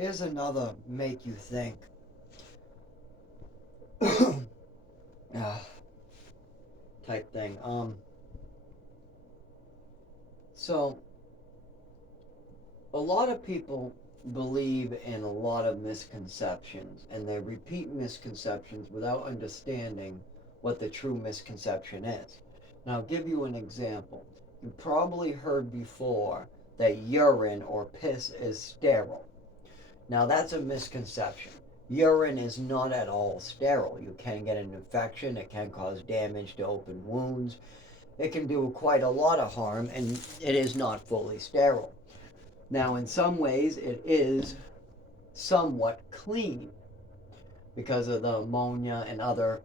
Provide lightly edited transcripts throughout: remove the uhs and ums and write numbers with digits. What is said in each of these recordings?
Here's another make you think uh, type thing. So a lot of people believe in a lot of misconceptions, and they repeat misconceptions without understanding what the true misconception is. Now, I'll give you an example. You probably heard before that urine or piss is sterile. Now, that's a misconception. Urine is not at all sterile. You can get an infection, it can cause damage to open wounds, it can do quite a lot of harm, and it is not fully sterile. Now, in some ways, it is somewhat clean because of the ammonia and other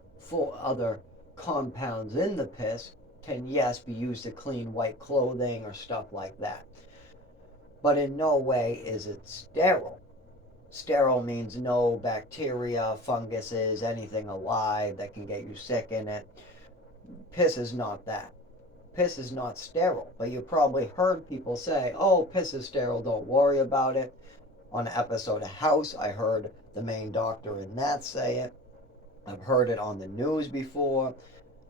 compounds in the piss can, yes, be used to clean white clothing or stuff like that. But in no way is it sterile. Sterile means no bacteria, funguses, anything alive that can get you sick in it. Piss is not that. Piss is not sterile, but you probably heard people say, oh, piss is sterile, don't worry about it. On an episode of House, I heard the main doctor in that say it. I've heard it on the news before.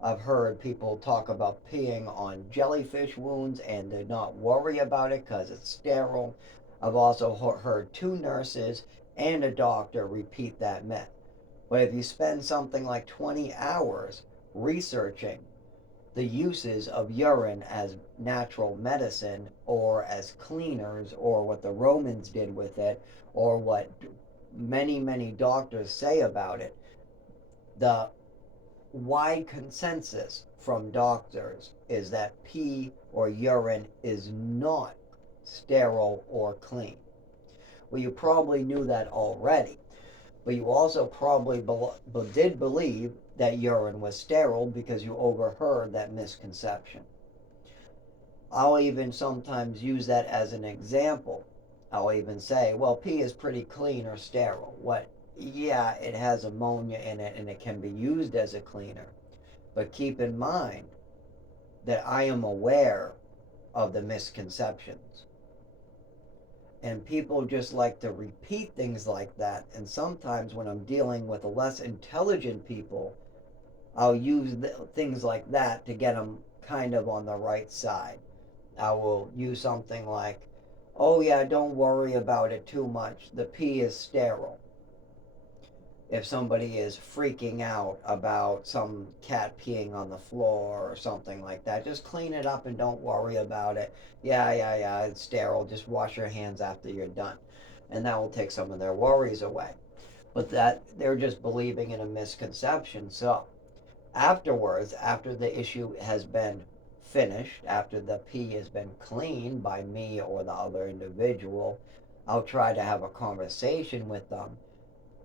I've heard people talk about peeing on jellyfish wounds and to not worry about it because it's sterile. I've also heard two nurses and a doctor repeat that myth. But if you spend something like 20 hours researching the uses of urine as natural medicine or as cleaners or what the Romans did with it or what many doctors say about it, the wide consensus from doctors is that pee or urine is not sterile or clean. Well, you probably knew that already, but you also probably did believe that urine was sterile because you overheard that misconception. I'll even sometimes use that as an example. I'll even say, well, pee is pretty clean or sterile. What? Yeah, it has ammonia in it and it can be used as a cleaner. But keep in mind that I am aware of the misconceptions. And people just like to repeat things like that. And sometimes when I'm dealing with less intelligent people, I'll use things like that to get them kind of on the right side. I will use something like, oh yeah, don't worry about it too much. The pee is sterile. If somebody is freaking out about some cat peeing on the floor or something like that, just clean it up and don't worry about it. Yeah, it's sterile. Just wash your hands after you're done. And that will take some of their worries away. But that they're just believing in a misconception. So afterwards, after the issue has been finished, after the pee has been cleaned by me or the other individual, I'll try to have a conversation with them,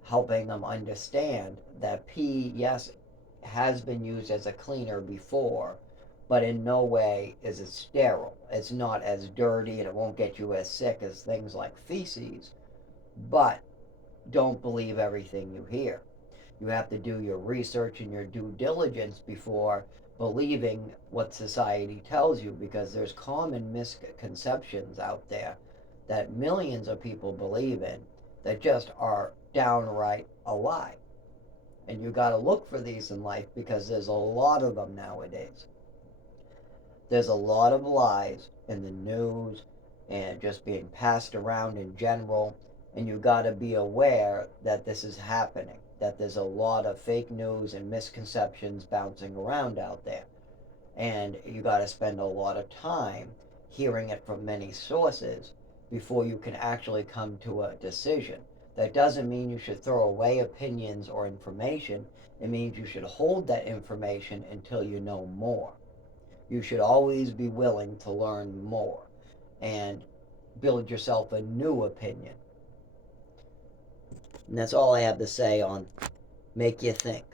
helping them understand that pee, yes, has been used as a cleaner before, but in no way is it sterile. It's not as dirty and it won't get you as sick as things like feces, but don't believe everything you hear. You have to do your research and your due diligence before believing what society tells you because there's common misconceptions out there that millions of people believe in that just are downright a lie. And you got to look for these in life because there's a lot of them nowadays. There's a lot of lies in the news and just being passed around in general. And you got to be aware that this is happening, that there's a lot of fake news and misconceptions bouncing around out there. And you got to spend a lot of time hearing it from many sources before you can actually come to a decision. That doesn't mean you should throw away opinions or information. It means you should hold that information until you know more. You should always be willing to learn more and build yourself a new opinion. And that's all I have to say on Make You Think.